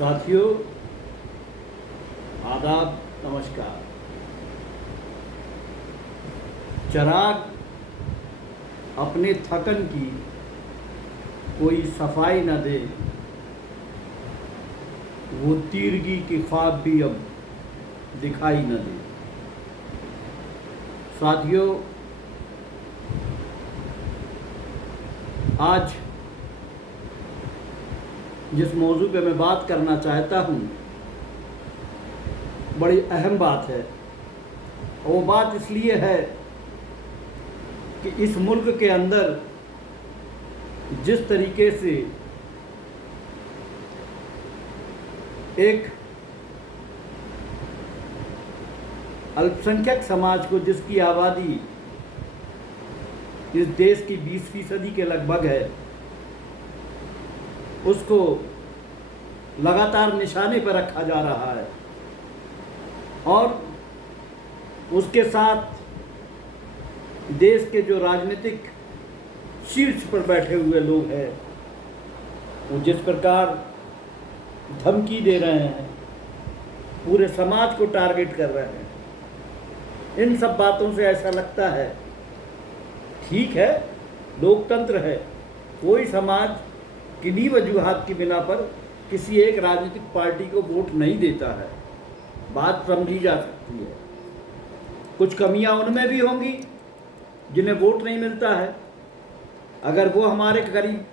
साथियों, आदाब, नमस्कार। चिराग अपने थकन की कोई सफाई न दे, वो तीरगी की ख्वाब भी अब दिखाई न दे। साथियों, आज जिस मौजू पे मैं बात करना चाहता हूँ, बड़ी अहम बात है। वो बात इसलिए है कि इस मुल्क के अंदर जिस तरीके से एक अल्पसंख्यक समाज को, जिसकी आबादी इस देश की 20% के लगभग है, उसको लगातार निशाने पर रखा जा रहा है और उसके साथ देश के जो राजनीतिक शीर्ष पर बैठे हुए लोग हैं, वो जिस प्रकार धमकी दे रहे हैं, पूरे समाज को टारगेट कर रहे हैं, इन सब बातों से ऐसा लगता है, ठीक है, लोकतंत्र है, कोई समाज किन्हीं वजूहात की बिना पर किसी एक राजनीतिक पार्टी को वोट नहीं देता है, बात समझी जा सकती है। कुछ कमियां उनमें भी होंगी जिन्हें वोट नहीं मिलता है। अगर वो हमारे करीब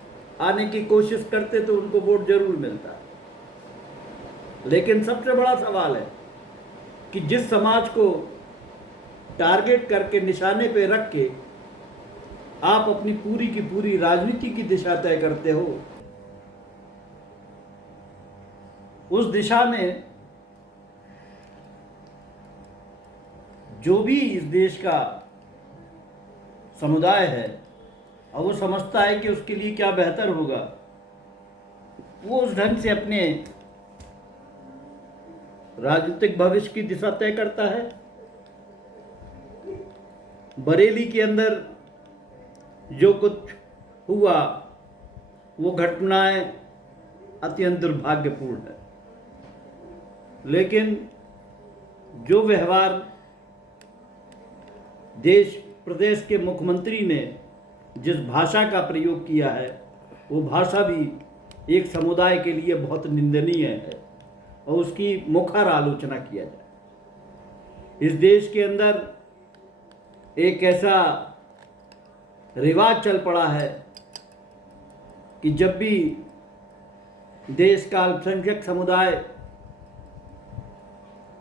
आने की कोशिश करते तो उनको वोट जरूर मिलता है। लेकिन सबसे बड़ा सवाल है कि जिस समाज को टारगेट करके, निशाने पे रख के आप अपनी पूरी की पूरी राजनीति की दिशा तय करते हो, उस दिशा में जो भी इस देश का समुदाय है और वो समझता है कि उसके लिए क्या बेहतर होगा, वो उस ढंग से अपने राजनीतिक भविष्य की दिशा तय करता है। बरेली के अंदर जो कुछ हुआ, वो घटनाएं अत्यंत दुर्भाग्यपूर्ण है, लेकिन जो व्यवहार देश प्रदेश के मुख्यमंत्री ने जिस भाषा का प्रयोग किया है, वो भाषा भी एक समुदाय के लिए बहुत निंदनीय है और उसकी मुखर आलोचना किया जाए। इस देश के अंदर एक ऐसा रिवाज चल पड़ा है कि जब भी देश का अल्पसंख्यक समुदाय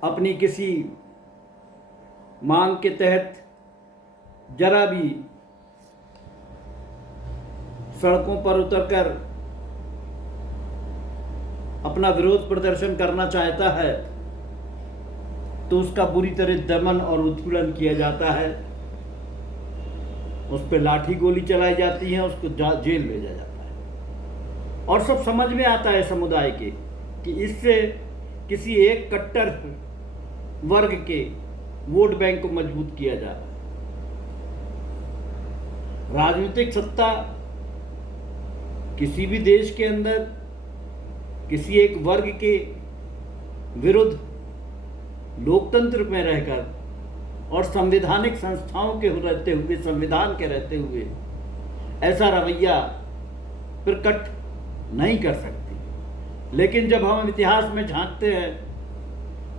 अपनी किसी मांग के तहत जरा भी सड़कों पर उतरकर अपना विरोध प्रदर्शन करना चाहता है, तो उसका बुरी तरह दमन और उत्पीड़न किया जाता है, उस पर लाठी गोली चलाई जाती है, उसको जेल भेजा जाता है। और सब समझ में आता है समुदाय के कि इससे किसी एक कट्टर वर्ग के वोट बैंक को मजबूत किया जा रहा है। राजनीतिक सत्ता किसी भी देश के अंदर किसी एक वर्ग के विरुद्ध लोकतंत्र में रहकर और संवैधानिक संस्थाओं के रहते हुए, संविधान के रहते हुए ऐसा रवैया प्रकट नहीं कर सकती। लेकिन जब हम इतिहास में झांकते हैं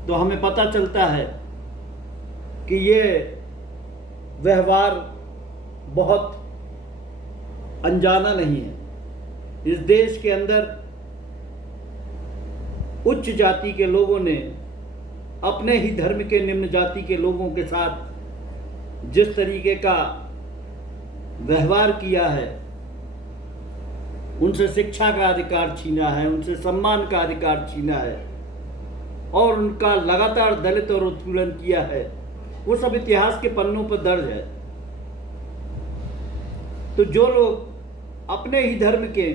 तो हमें पता चलता है कि ये व्यवहार बहुत अनजाना नहीं है। इस देश के अंदर उच्च जाति के लोगों ने अपने ही धर्म के निम्न जाति के लोगों के साथ जिस तरीके का व्यवहार किया है, उनसे शिक्षा का अधिकार छीना है, उनसे सम्मान का अधिकार छीना है और उनका लगातार दलित और उत्पीड़न किया है, वो सब इतिहास के पन्नों पर दर्ज है। तो जो लोग अपने ही धर्म के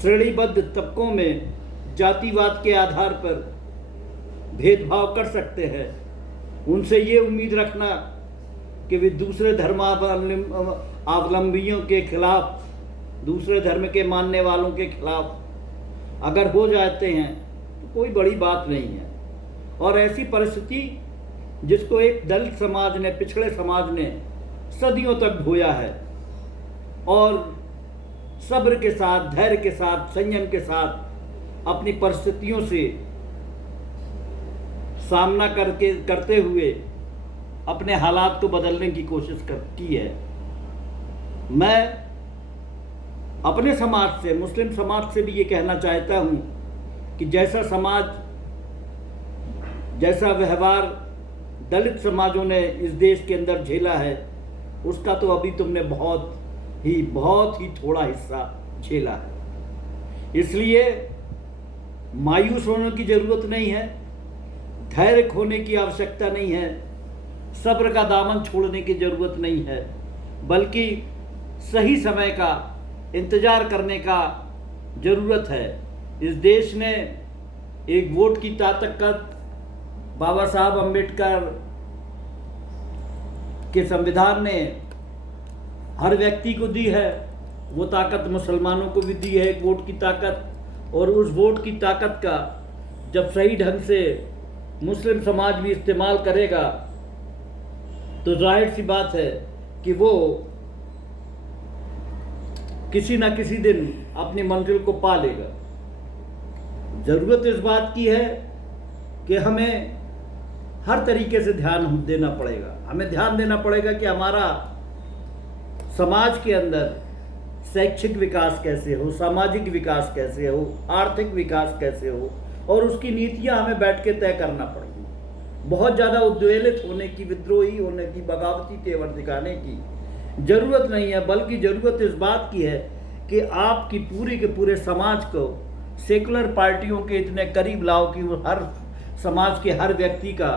श्रेणीबद्ध तबकों में जातिवाद के आधार पर भेदभाव कर सकते हैं, उनसे ये उम्मीद रखना कि वे दूसरे धर्मावलंबियों के खिलाफ दूसरे धर्म के मानने वालों के खिलाफ अगर हो जाते हैं तो कोई बड़ी बात नहीं है। और ऐसी परिस्थिति जिसको एक दलित समाज ने, पिछड़े समाज ने सदियों तक ढोया है और सब्र के साथ, धैर्य के साथ, संयम के साथ अपनी परिस्थितियों से सामना करते हुए अपने हालात को बदलने की कोशिश की है। मैं अपने समाज से, मुस्लिम समाज से भी ये कहना चाहता हूँ कि जैसा समाज, जैसा व्यवहार दलित समाजों ने इस देश के अंदर झेला है, उसका तो अभी तुमने बहुत ही थोड़ा हिस्सा झेला है। इसलिए मायूस होने की ज़रूरत नहीं है, धैर्य खोने की आवश्यकता नहीं है, सब्र का दामन छोड़ने की ज़रूरत नहीं है, बल्कि सही समय का इंतज़ार करने का ज़रूरत है। इस देश ने एक वोट की ताकत बाबा साहब अम्बेडकर के संविधान ने हर व्यक्ति को दी है, वो ताकत मुसलमानों को भी दी है, एक वोट की ताकत। और उस वोट की ताकत का जब सही ढंग से मुस्लिम समाज भी इस्तेमाल करेगा तो जाहिर सी बात है कि वो किसी न किसी दिन अपनी मंजिल को पा लेगा। ज़रूरत इस बात की है कि हमें हर तरीके से ध्यान देना पड़ेगा। हमें ध्यान देना पड़ेगा कि हमारा समाज के अंदर शैक्षिक विकास कैसे हो, सामाजिक विकास कैसे हो, आर्थिक विकास कैसे हो, और उसकी नीतियां हमें बैठ के तय करना पड़ेगी। बहुत ज़्यादा उद्वेलित होने की, विद्रोही होने की, बगावती तेवर दिखाने की ज़रूरत नहीं है, बल्कि ज़रूरत इस बात की है कि आपकी पूरे के पूरे समाज को सेकुलर पार्टियों के इतने करीब लाओ कि वो हर समाज के हर व्यक्ति का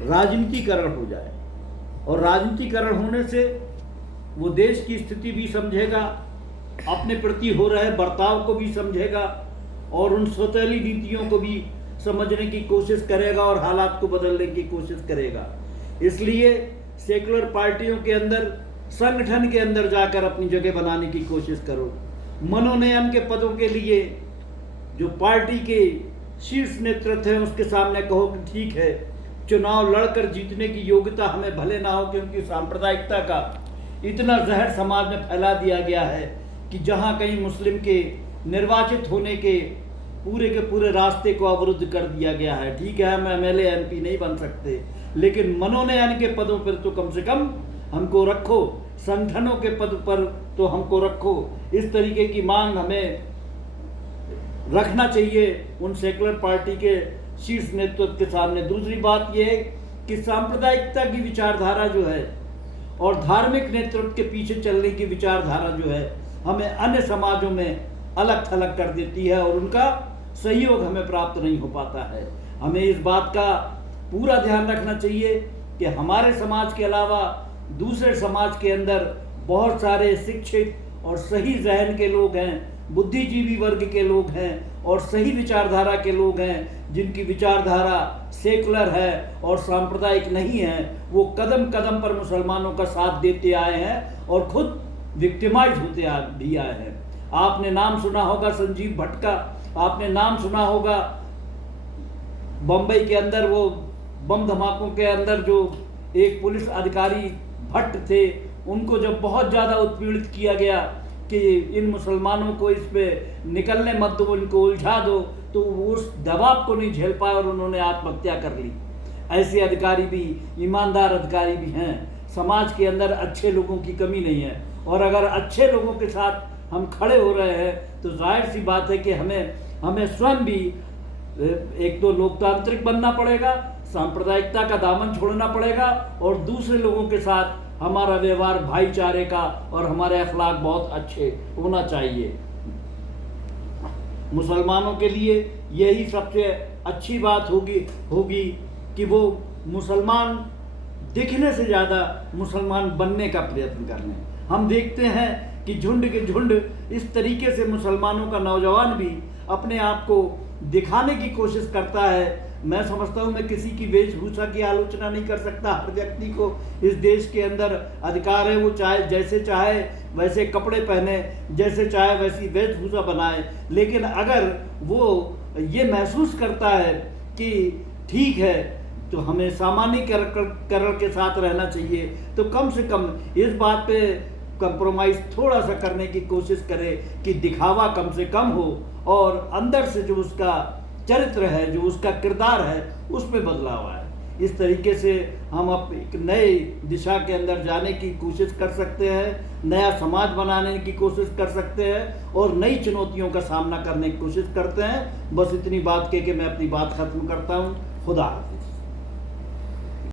राजनीतिकरण हो जाए। और राजनीतिकरण होने से वो देश की स्थिति भी समझेगा, अपने प्रति हो रहे बर्ताव को भी समझेगा और उन सौतेली नीतियों को भी समझने की कोशिश करेगा और हालात को बदलने की कोशिश करेगा। इसलिए सेकुलर पार्टियों के अंदर, संगठन के अंदर जाकर अपनी जगह बनाने की कोशिश करो। मनोनयन के पदों के लिए जो पार्टी के शीर्ष नेतृत्व है उसके सामने कहो कि ठीक है, चुनाव लड़कर जीतने की योग्यता हमें भले ना हो, क्योंकि सांप्रदायिकता का इतना जहर समाज में फैला दिया गया है कि जहां कहीं मुस्लिम के निर्वाचित होने के पूरे रास्ते को अवरुद्ध कर दिया गया है। ठीक है, हम एमएलए एमपी नहीं बन सकते, लेकिन मनोनयन के पदों पर तो कम से कम हमको रखो, संगठनों के पद पर तो हमको रखो। इस तरीके की मांग हमें रखना चाहिए उन सेकुलर पार्टी के शीर्ष नेतृत्व के सामने। दूसरी बात यह है कि सांप्रदायिकता की विचारधारा जो है और धार्मिक नेतृत्व के पीछे चलने की विचारधारा जो है हमें अन्य समाजों में अलग थलग कर देती है और उनका सहयोग हमें प्राप्त नहीं हो पाता है। हमें इस बात का पूरा ध्यान रखना चाहिए कि हमारे समाज के अलावा दूसरे समाज के अंदर बहुत सारे शिक्षित और सही जहन के लोग हैं, बुद्धिजीवी वर्ग के लोग हैं और सही विचारधारा के लोग हैं, जिनकी विचारधारा सेकुलर है और सांप्रदायिक नहीं है। वो कदम कदम पर मुसलमानों का साथ देते आए हैं और खुद विक्टिमाइज होते भी आए हैं। आपने नाम सुना होगा संजीव भट्ट का, आपने नाम सुना होगा बम्बई के अंदर वो बम धमाकों के अंदर जो एक पुलिस अधिकारी भट्ट थे, उनको जब बहुत ज़्यादा उत्पीड़ित किया गया कि इन मुसलमानों को इस पे निकलने मत दो, इनको उलझा दो, तो उस दबाव को नहीं झेल पाए और उन्होंने आत्महत्या कर ली। ऐसे अधिकारी भी, ईमानदार अधिकारी भी हैं। समाज के अंदर अच्छे लोगों की कमी नहीं है और अगर अच्छे लोगों के साथ हम खड़े हो रहे हैं तो जाहिर सी बात है कि हमें स्वयं भी एक तो लोकतांत्रिक बनना पड़ेगा, सांप्रदायिकता का दामन छोड़ना पड़ेगा और दूसरे लोगों के साथ हमारा व्यवहार भाईचारे का और हमारे अखलाक बहुत अच्छे होना चाहिए। मुसलमानों के लिए यही सबसे अच्छी बात होगी कि वो मुसलमान दिखने से ज़्यादा मुसलमान बनने का प्रयत्न कर लें। हम देखते हैं कि झुंड के झुंड इस तरीके से मुसलमानों का नौजवान भी अपने आप को दिखाने की कोशिश करता है, मैं समझता हूँ मैं किसी की वेशभूषा की आलोचना नहीं कर सकता। हर व्यक्ति को इस देश के अंदर अधिकार है, वो चाहे जैसे चाहे वैसे कपड़े पहने, जैसे चाहे वैसी वेशभूषा बनाए। लेकिन अगर वो ये महसूस करता है कि ठीक है तो हमें सामान्यीकरण के साथ रहना चाहिए, तो कम से कम इस बात पे कंप्रोमाइज़ थोड़ा सा करने की कोशिश करे कि दिखावा कम से कम हो और अंदर से जो उसका चरित्र है, जो उसका किरदार है, उसमें बदलाव आए। इस तरीके से हम अब एक नए दिशा के अंदर जाने की कोशिश कर सकते हैं, नया समाज बनाने की कोशिश कर सकते हैं और नई चुनौतियों का सामना करने की कोशिश करते हैं। बस इतनी बात कह के मैं अपनी बात खत्म करता हूँ। खुदा हाफिज़।